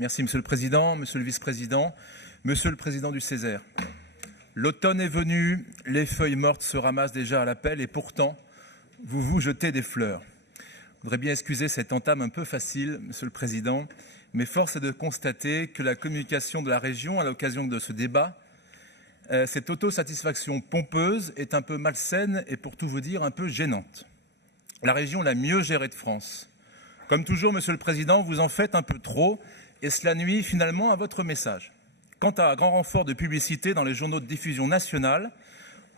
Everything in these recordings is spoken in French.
Merci Monsieur le Président, Monsieur le Vice-président, Monsieur le Président du Césaire. L'automne est venu, les feuilles mortes se ramassent déjà à la pelle et pourtant, vous vous jetez des fleurs. Je voudrais bien excuser cette entame un peu facile, Monsieur le Président, mais force est de constater que la communication de la région à l'occasion de ce débat, cette autosatisfaction pompeuse est un peu malsaine et pour tout vous dire un peu gênante. La région la mieux gérée de France. Comme toujours, Monsieur le Président, vous en faites un peu trop et cela nuit finalement à votre message. Quant à grand renfort de publicité dans les journaux de diffusion nationale,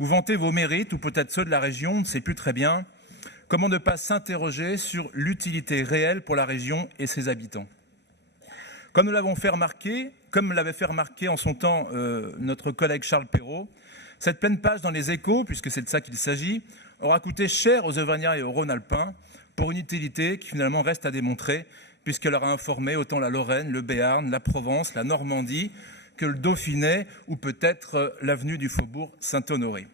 vous vantez vos mérites ou peut-être ceux de la région, on ne sait plus très bien. Comment ne pas s'interroger sur l'utilité réelle pour la région et ses habitants? Comme nous l'avons fait remarquer, comme l'avait fait remarquer en son temps notre collègue Charles Perrault, cette pleine page dans les Échos, puisque c'est de ça qu'il s'agit, aura coûté cher aux Auvergnats et aux Rhône-Alpins pour une utilité qui finalement reste à démontrer, puisqu'elle aura informé autant la Lorraine, le Béarn, la Provence, la Normandie, que le Dauphinet ou peut-être l'avenue du Faubourg Saint-Honoré.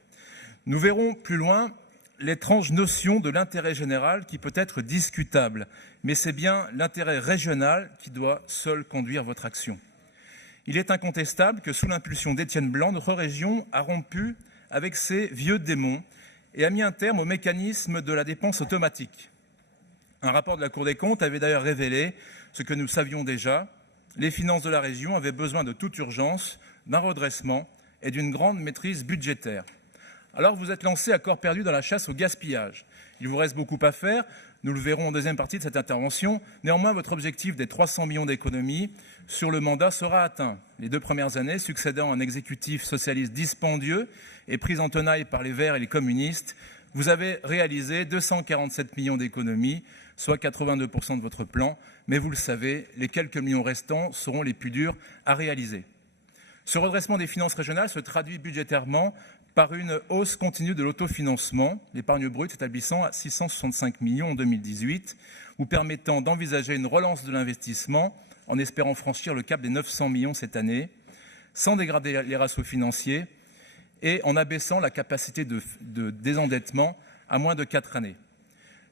Nous verrons plus loin l'étrange notion de l'intérêt général qui peut être discutable, mais c'est bien l'intérêt régional qui doit seul conduire votre action. Il est incontestable que sous l'impulsion d'Étienne Blanc, notre région a rompu avec ses vieux démons et a mis un terme au mécanisme de la dépense automatique. Un rapport de la Cour des comptes avait d'ailleurs révélé ce que nous savions déjà. Les finances de la région avaient besoin de toute urgence d'un redressement et d'une grande maîtrise budgétaire. Alors vous êtes lancé à corps perdu dans la chasse au gaspillage. Il vous reste beaucoup à faire, nous le verrons en deuxième partie de cette intervention. Néanmoins, votre objectif des 300 millions d'économies sur le mandat sera atteint. Les 2 premières années succédant à un exécutif socialiste dispendieux et pris en tenaille par les Verts et les communistes, vous avez réalisé 247 millions d'économies, soit 82% de votre plan, mais vous le savez, les quelques millions restants seront les plus durs à réaliser. Ce redressement des finances régionales se traduit budgétairement par une hausse continue de l'autofinancement, l'épargne brute s'établissant à 665 millions en 2018, vous permettant d'envisager une relance de l'investissement en espérant franchir le cap des 900 millions cette année, sans dégrader les ratios financiers et en abaissant la capacité de désendettement à moins de 4 années.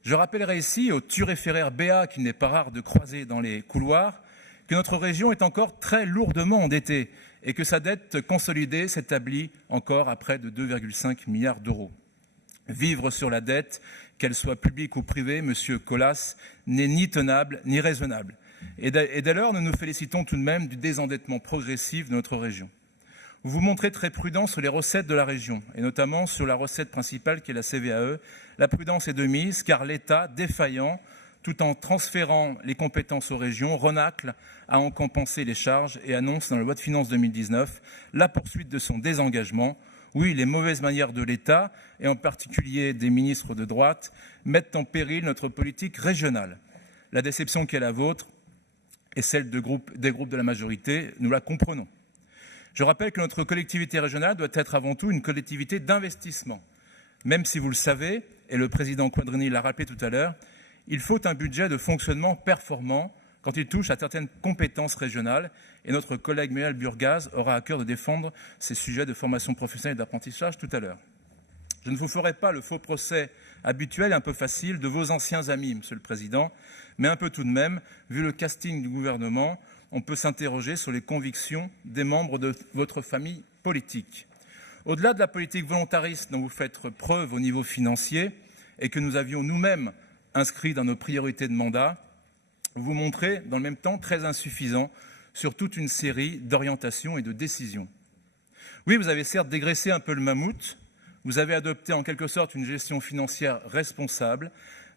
Je rappellerai ici au turéféraire béat qu'il n'est pas rare de croiser dans les couloirs que notre région est encore très lourdement endettée et que sa dette consolidée s'établit encore à près de 2,5 milliards d'euros. Vivre sur la dette, qu'elle soit publique ou privée, Monsieur Colas, n'est ni tenable ni raisonnable. Et dès lors, nous nous félicitons tout de même du désendettement progressif de notre région. Vous vous montrez très prudent sur les recettes de la région, et notamment sur la recette principale qui est la CVAE. La prudence est de mise, car l'État, défaillant, tout en transférant les compétences aux régions, renacle à en compenser les charges et annonce dans la loi de finances 2019 la poursuite de son désengagement. Oui, les mauvaises manières de l'État, et en particulier des ministres de droite, mettent en péril notre politique régionale. La déception qui est la vôtre et celle des groupes de la majorité, nous la comprenons. Je rappelle que notre collectivité régionale doit être avant tout une collectivité d'investissement. Même si vous le savez, et le président Quadrini l'a rappelé tout à l'heure, il faut un budget de fonctionnement performant quand il touche à certaines compétences régionales. Et notre collègue Muriel Burgaz aura à cœur de défendre ces sujets de formation professionnelle et d'apprentissage tout à l'heure. Je ne vous ferai pas le faux procès habituel et un peu facile de vos anciens amis, Monsieur le Président, mais un peu tout de même, vu le casting du gouvernement, on peut s'interroger sur les convictions des membres de votre famille politique. Au-delà de la politique volontariste dont vous faites preuve au niveau financier et que nous avions nous-mêmes inscrit dans nos priorités de mandat, vous vous montrez dans le même temps très insuffisant sur toute une série d'orientations et de décisions. Oui, vous avez certes dégraissé un peu le mammouth, vous avez adopté en quelque sorte une gestion financière responsable,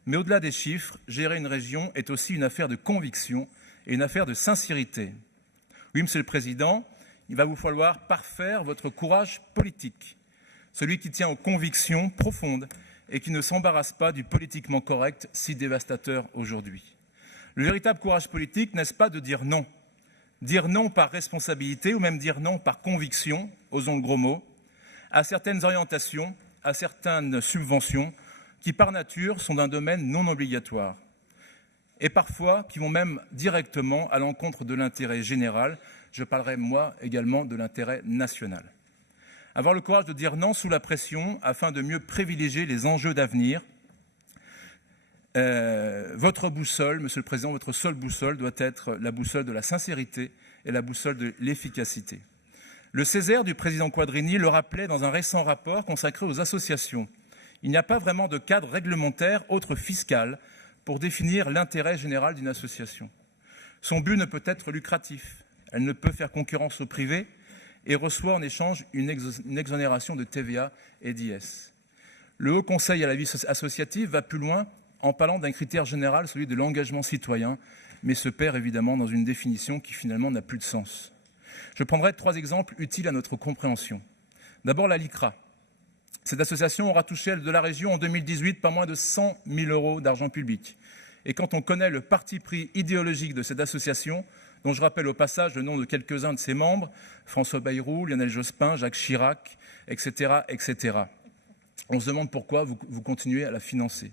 mais au-delà des chiffres, gérer une région est aussi une affaire de conviction et une affaire de sincérité. Oui, Monsieur le Président, il va vous falloir parfaire votre courage politique, celui qui tient aux convictions profondes et qui ne s'embarrasse pas du politiquement correct si dévastateur aujourd'hui. Le véritable courage politique, n'est-ce pas de dire non? Dire non par responsabilité ou même dire non par conviction, osons le gros mot, à certaines orientations, à certaines subventions qui par nature sont d'un domaine non obligatoire et parfois qui vont même directement à l'encontre de l'intérêt général. Je parlerai, moi, également de l'intérêt national. Avoir le courage de dire non sous la pression afin de mieux privilégier les enjeux d'avenir Votre boussole, Monsieur le Président, votre seule boussole doit être la boussole de la sincérité et la boussole de l'efficacité. Le Césaire du président Quadrini le rappelait dans un récent rapport consacré aux associations. Il n'y a pas vraiment de cadre réglementaire autre fiscal pour définir l'intérêt général d'une association. Son but ne peut être lucratif. Elle ne peut faire concurrence au privé et reçoit en échange une exonération de TVA et d'IS. Le Haut Conseil à la vie associative va plus loin en parlant d'un critère général, celui de l'engagement citoyen, mais se perd évidemment dans une définition qui finalement n'a plus de sens. Je prendrai 3 exemples utiles à notre compréhension. D'abord la LICRA. Cette association aura touché de la région en 2018 pas moins de 100 000 € d'argent public. Et quand on connaît le parti pris idéologique de cette association, dont je rappelle au passage le nom de quelques-uns de ses membres, François Bayrou, Lionel Jospin, Jacques Chirac, etc., etc. On se demande pourquoi vous continuez à la financer.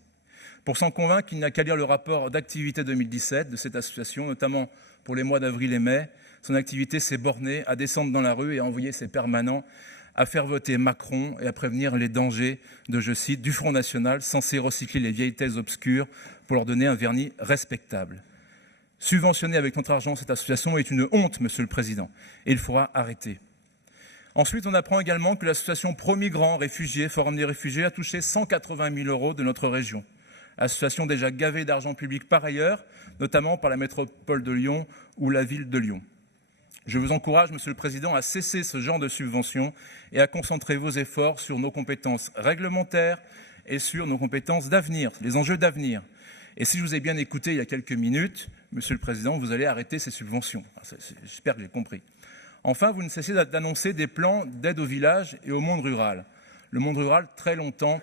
Pour s'en convaincre, il n'y a qu'à lire le rapport d'activité 2017 de cette association, notamment pour les mois d'avril et mai. Son activité s'est bornée à descendre dans la rue et à envoyer ses permanents à faire voter Macron et à prévenir les dangers de, je cite, du Front National censé recycler les vieilles thèses obscures pour leur donner un vernis respectable. Subventionner avec notre argent cette association est une honte, Monsieur le Président, et il faudra arrêter. Ensuite, on apprend également que l'association Pro-Migrants, Réfugiés, Forum des réfugiés a touché 180 000 € de notre région. Association déjà gavée d'argent public par ailleurs, notamment par la métropole de Lyon ou la ville de Lyon. Je vous encourage, Monsieur le Président, à cesser ce genre de subventions et à concentrer vos efforts sur nos compétences réglementaires et sur nos compétences d'avenir, les enjeux d'avenir. Et si je vous ai bien écouté il y a quelques minutes, Monsieur le Président, vous allez arrêter ces subventions. J'espère que j'ai compris. Enfin, vous ne cessez d'annoncer des plans d'aide au village et au monde rural. Le monde rural, très longtemps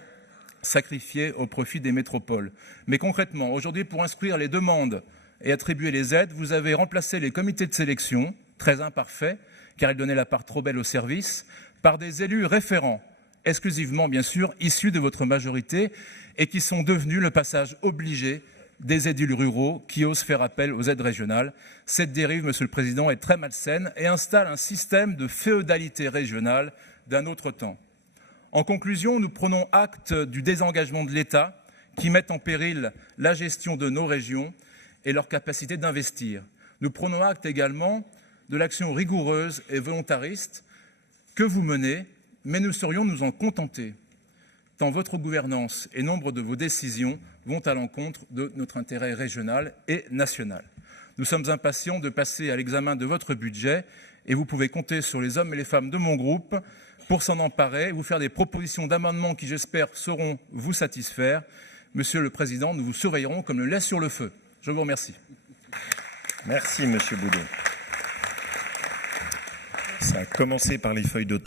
sacrifié au profit des métropoles. Mais concrètement, aujourd'hui, pour instruire les demandes et attribuer les aides, vous avez remplacé les comités de sélection, très imparfaits, car ils donnaient la part trop belle au service, par des élus référents, exclusivement, bien sûr, issus de votre majorité, et qui sont devenus le passage obligé des édiles ruraux qui osent faire appel aux aides régionales. Cette dérive, Monsieur le Président, est très malsaine et installe un système de féodalité régionale d'un autre temps. En conclusion, nous prenons acte du désengagement de l'État qui met en péril la gestion de nos régions et leur capacité d'investir. Nous prenons acte également de l'action rigoureuse et volontariste que vous menez, mais nous saurions nous en contenter, tant votre gouvernance et nombre de vos décisions vont à l'encontre de notre intérêt régional et national. Nous sommes impatients de passer à l'examen de votre budget et vous pouvez compter sur les hommes et les femmes de mon groupe pour s'en emparer, vous faire des propositions d'amendements qui, j'espère, sauront vous satisfaire. Monsieur le Président, nous vous surveillerons comme le lait sur le feu. Je vous remercie. Merci, Monsieur Boudet. Ça a commencé par les feuilles de